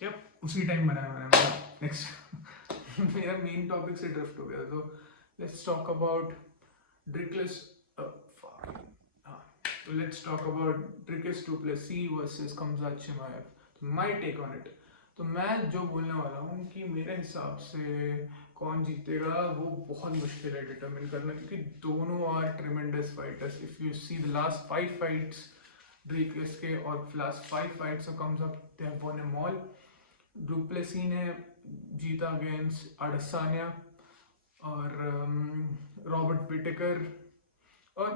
Yep, उसी time बनाया मैंने नेक्स्ट मेरा मेन टॉपिक से ड्रिफ्ट हो गया, तो लेट्स टॉक अबाउट ड्रिकलेस हाँ, तो let's talk about Dricus du Plessis versus Khamzat Chimaev. तो माय टेक ऑन इट, तो मैं जो बोलने वाला हूँ कि मेरे हिसाब से कौन जीतेगा वो बहुत मुश्किल है डिटरमिन करना, क्योंकि दोनों are tremendous fighters. If you see the last 5 fights Dricus के और last 5 fights of Khamzat, they have won em all. Du Plessis ने जीता अगेंस्ट अडसानिया और रॉबर्ट विटेकर, और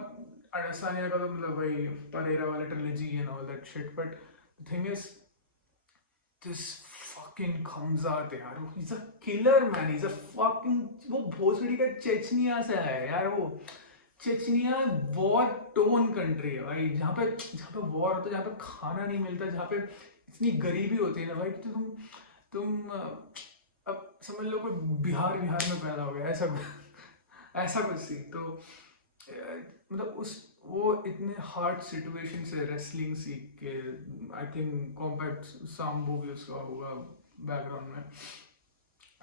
अडसानिया का तो मतलब वही परेरा वाला trilogy and all that shit, but the thing is this fucking Khamzat यार, he's a killer man, he's a fucking, वो भोसड़ी का चेचनिया से है यार। वो चेचनिया वॉर टोन कंट्री है भाई, जहाँ पे वॉर होता है, जहाँ पे खाना नहीं मिलता, जहाँ पे इतनी गरीबी होती है ना भाई, तो तुम अब समझ लो कोई बिहार में पैदा हो गया, ऐसा कुछ सी। तो मतलब उस वो इतने हार्ड सिचुएशन से रेसलिंग सीख के, आई थिंक कॉम्बैट साम्बो भी उसका होगा बैकग्राउंड में,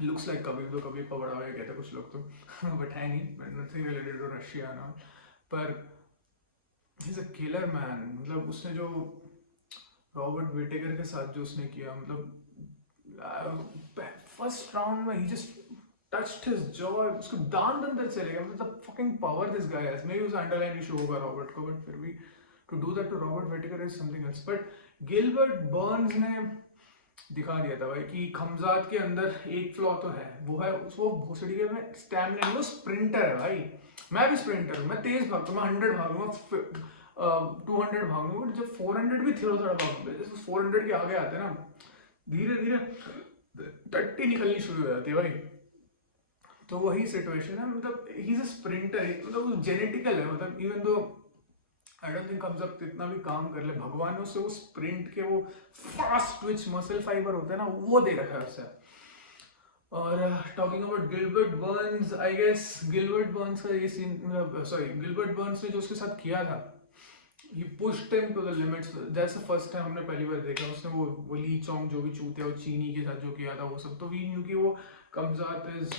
लुक्स लाइक कबीर, तो कबीर का बड़ा भाई कहते हैं कुछ लोग तो बट है नहीं, नथिंग रिलेटेड टू रशिया ना, पर he is a killer man. मतलब उसने जो रॉबर्ट विटेकर के साथ जो उसने किया, मतलब फर्स्ट राउंड में ही जस्ट touched his jaw, उसको दान अंदर चले गया। मतलब fucking power this guy has, maybe उसे अंडरलाइन इशू होगा रॉबर्ट को, बट फिर भी to do that to Robert Whittaker is something else। but Gilbert Burns ने दिखा दिया था भाई कि खमजात के अंदर एक फ्लॉ तो है, वो है उसको भोसड़ी के में स्टैमिना, वो स्प्रिंटर है भाई। मैं भी स्प्रिंटर हूँ, मैं तेज भागता हूँ, मैं 100 भागूंगा, 200 भागूंगा, जब 400 भी थोड़ा थोड़ा भागूंगा, जैसे 400 के आगे आते हैं ना, धीरे धीरे टट्टी निकलनी शुरू हो जाती है भाई। तो वही सिचुएशन है, मतलब ही इज अ स्प्रिंटर, मतलब वो जेनेटिकल है। मतलब even though I don't think हम सब कितना भी काम कर ले, भगवान ने उससे वो स्प्रिंट के वो फास्ट ट्विच मसल फाइबर होता है ना, वो दे रखा है उससे। और talking about Gilbert Burns, I guess Gilbert Burns का ये सीन, मतलब सॉरी, गिलबर्ट बर्न्स ने जो उसके साथ किया था, he pushed him to the limits। जैसे फर्स्ट टाइम हमने पहली बार देखा उसने वो ली चोंग जो भी चूतिया वो चीनी के साथ जो किया था वो सब, तो वी न्यू कि वो Khamzat is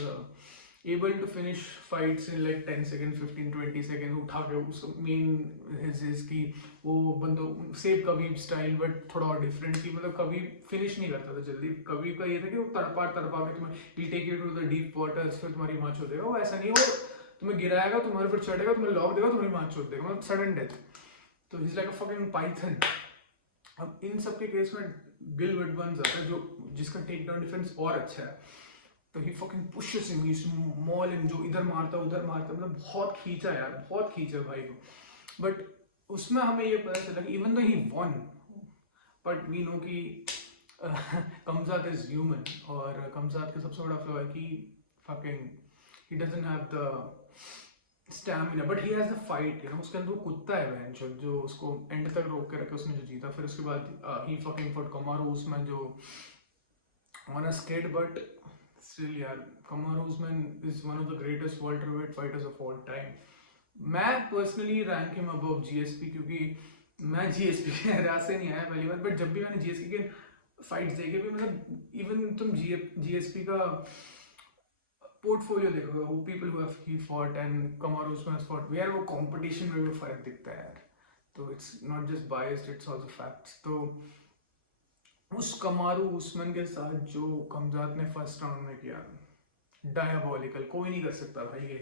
able to finish fights in like 10 second 15-20 second, उठा के उस मेन हिज की वो बंदो सेफ कबीब स्टाइल, बट थोड़ा और डिफरेंट की, मतलब कभी फिनिश नहीं करता था जल्दी। कभी का ये था कि वो तड़पा के तुम्हें will take you to the deep waters, फिर तुम्हारी माँ छोड़ देगा। वो ऐसा नहीं, वो तुम्हें गिराएगा, तुम्हारे फिर चढ़ेगा, तुम्हें लॉक देगा, तुम्हारी माँ छोड़ देगा, मतलब सडन डेथ। तो is like a fucking Python. अब इन सब के केस में गिलबर्ट बर्न्स आता है, जो जिसका टेक डाउन डिफेंस और अच्छा है, तो ही फकिंग पुशेस हिम, ही मॉल हिम, जो इधर मारता उधर मारता, मतलब बहुत खींचा यार, बहुत खींचा भाई को। बट उसमें हमें ये पता चला कि even though he won, but we know कि कमजात इज ह्यूमन, और कमजात का सबसे बड़ा फ्लॉ है कि fucking he doesn't have the stamina, but he has the fight, you know. उसके अंदर वो कुत्ता है बहन जो उसको एंड तक रोक के रखे, उसने जो जीता। फिर उसके बाद ही फकिंग फॉट कमारू उसमें जो on a skate, but still यार Kamaru Usman is one of the greatest welterweight fighters of all time. मैं personally rank him above GSP, क्योंकि मैं जीएसपी के रास्ते नहीं आया पहली बार, बट जब भी मैंने जीएसपी के फाइट्स देखे भी, मतलब इवन तुम जीएसपी का पोर्टफोलियो देखो, वो people who have he fought and Kamaru Usman fought, यार वो कंपटीशन में भी फर्क दिखता है यार। तो it's not just biased, it's also facts. तो उस कमारू उस्मान के साथ जो कमजात ने फर्स्ट राउंड में किया, डायबॉलिकल, कोई नहीं कर सकता भाई ये,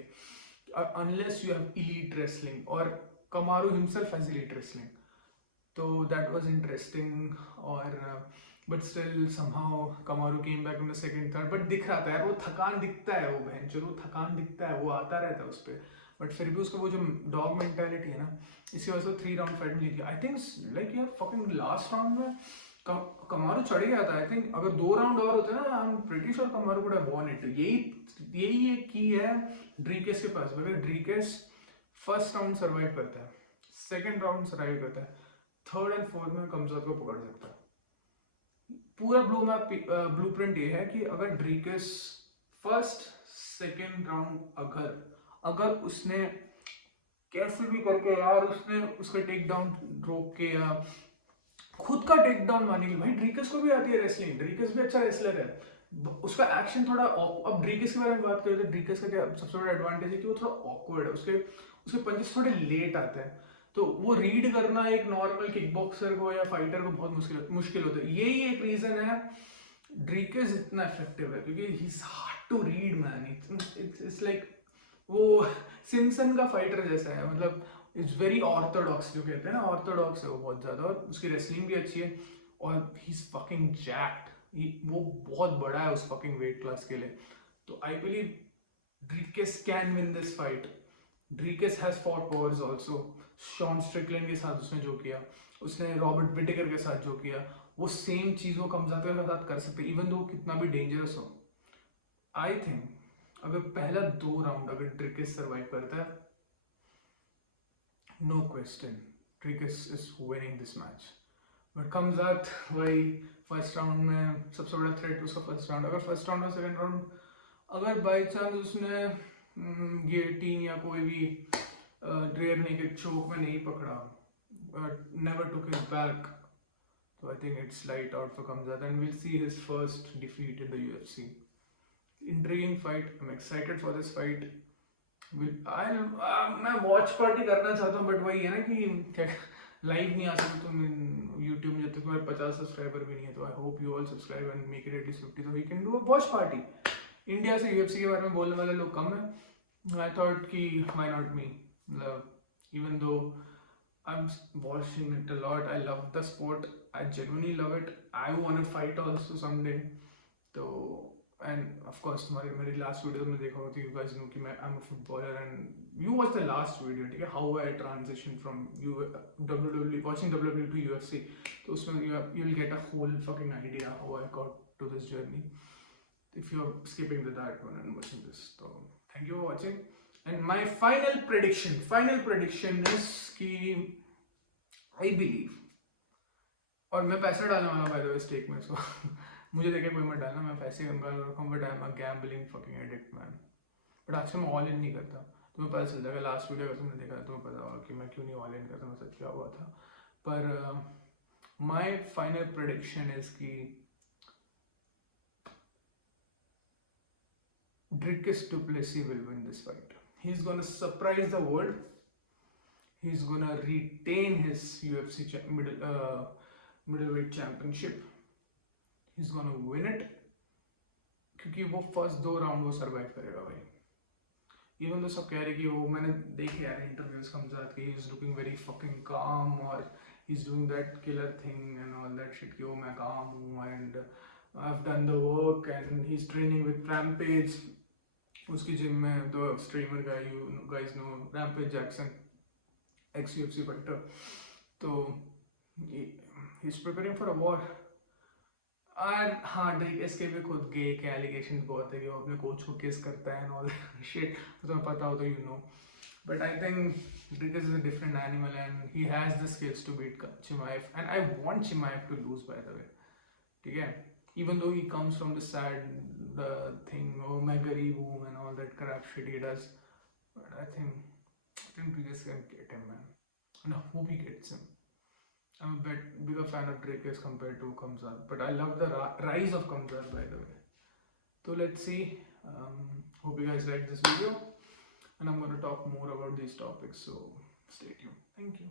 unless you have elite wrestling, और कमारू हिमसेल्फ हैज इलीट रेसलिंग। तो दैट वाज इंटरेस्टिंग। और but still somehow कमारू came back in the second third, but दिख रहा था यार, वो थकान दिखता है, वो बहन चलो थकान दिखता है, वो आता रहता है उस पर। बट फिर भी उसका वो जो डॉग मेंटालिटी है ना, इसी वजह से 3 राउंड फाइट में जीत गया। आई थिंक लाइक यार फकिंग लास्ट राउंड में कमारू चढ़ गया था। आई थिंक अगर 2 राउंड और होते ना, I am pretty sure कमारू would have won it. यही एक की है ड्रीकेस के पास। अगर ड्रीकेस फर्स्ट राउंड सर्वाइव करता है, सेकंड राउंड सर्वाइव करता है, थर्ड एंड फोर्थ में कमजोर को पकड़ सकता है। पूरा ब्लूप्रिंट ये है कि अगर ड्रीकेस फर्स्ट सेकंड राउंड अगर उसने कैसे भी करके यार उसने उसका टेक डाउन रोक के या खुद का टेक डाउन मारने के लिए। भाई ड्रीकस को भी आती है रेसलिंग, ड्रीकस भी अच्छा रेसलर है, उसका एक्शन थोड़ा अब ड्रीकस के बारे में बात करें तो ड्रीकस का क्या सबसे बड़ा एडवांटेज है कि वो थोड़ा ऑकवर्ड है, उसके उसके पंचेस थोड़े लेट आते हैं, तो वो रीड करना एक नॉर्मल किक बॉक्सर को या फाइटर को बहुत मुश्किल मुश्किल होता है। यही एक रीजन है ड्रीकस इतना इफेक्टिव है, क्योंकि he is hard to read man, it's like वो सिम्सन का फाइटर जैसा है, मतलब इट्स वेरी ऑर्थोडॉक्स, जो कहते हैं ना ऑर्थोडॉक्स है वो बहुत ज्यादा, और उसकी रेसलिंग भी अच्छी है, और ही इज फकिंग जैक्ड, वो बहुत बड़ा है उस फकिंग वेट क्लास के लिए। तो I believe Dricus can win this fight. Dricus has fought powers also, Sean Strickland के साथ उसने जो किया, उसने रॉबर्ट विटेकर के साथ जो किया, वो सेम चीज वो कमजात के साथ कर सकते, इवन दो कितना भी डेंजरस हो। आई थिंक अगर पहला 2 राउंड अगर ड्रीकस सर्वाइव करता है, no question Dricus is winning this match. But Khamzat वही फर्स्ट राउंड में सबसे बड़ा थ्रेट उसका फर्स्ट राउंड, अगर फर्स्ट राउंड और सेकंड राउंड अगर बाई चांस उसने गियोटिन या कोई भी रेयर नेकेड चोक में नहीं पकड़ा, but never took his back, so I think it's light out for Kamzat and we'll see his first defeat in the UFC. Intriguing fight. I'm excited for this fight. मैं watch party करना चाहता हूँ, but वही है ना कि live नहीं आ सकता, तो यूट्यूब में जब तक मेरे 50 सब्सक्राइबर भी नहीं है, तो I hope you all subscribe and make it at least 50 so we can do a watch party. India से यूएफसी के बारे में बोलने वाले लोग कम है, आई थॉट कि why not me, even though I'm watching it a lot. I love the sport. I genuinely love it. I want to fight also someday. So, and of course, मेरी last video में देखा होगा, you guys know कि मैं I'm a footballer and you watch the last video, ठीक है? How I transition from WWE watching WWE to UFC. तो उसमें you'll get a whole fucking idea how I got to this journey. If you're skipping that one and watching this, so thank you for watching. And my final prediction is कि I believe, और मैं पैसा डालने वाला bye the way stake में, सो मुझे देखे कोई मत डालना, मैं पैसे कम कर रखा हूँ, but I am a gambling fucking addict man. But आजकल मैं ऑल इन नहीं करता, तुम्हें पता चल जाएगा, लास्ट वीडियो अगर तुमने देखा तुम्हें पता होगा कि मैं क्यों नहीं ऑल इन करता, मैं सच क्या हुआ था। पर माई फाइनल प्रेडिक्शन इज कि Dricus du Plessis will win this fight. He's gonna surprise the world. He's gonna retain his UFC middleweight championship. He's gonna win it. क्योंकि वो फर्स्ट 2 राउंड वो सर्वाइव करेगा भाई। इवन तो सब कह रहे कि वो, मैंने देखे यार इंटरव्यूज कमजात के, he is looking very fucking calm, और he is doing that killer thing and all that shit कि वो मैं काम हूँ and I have done the work and he is training with Rampage. उसकी gym में तो streamer का you guys know Rampage Jackson, ex UFC fighter, तो he is preparing for a war. और हाँ, ड्रीकस के भी खुद गे के एलिगेशन बहुत है कि वो अपने कोच को किस करता है एंड ऑल शिट, तो तुम्हें पता हो तो you know, but I think Dricus is a different animal and he has the skills to beat Chimaev, and I want Chimaev to lose by the way, ठीक है, even though he comes from the sad thing, oh मैं गरीब हूँ and all that crap shit he does, but I think Dricus can get him, man, and I hope he gets him. I'm a bigger fan of Dricus compared to Kamzat, but I love the rise of Kamzat, by the way. So let's see. Hope you guys like this video, and I'm going to talk more about these topics, so stay tuned. Thank you.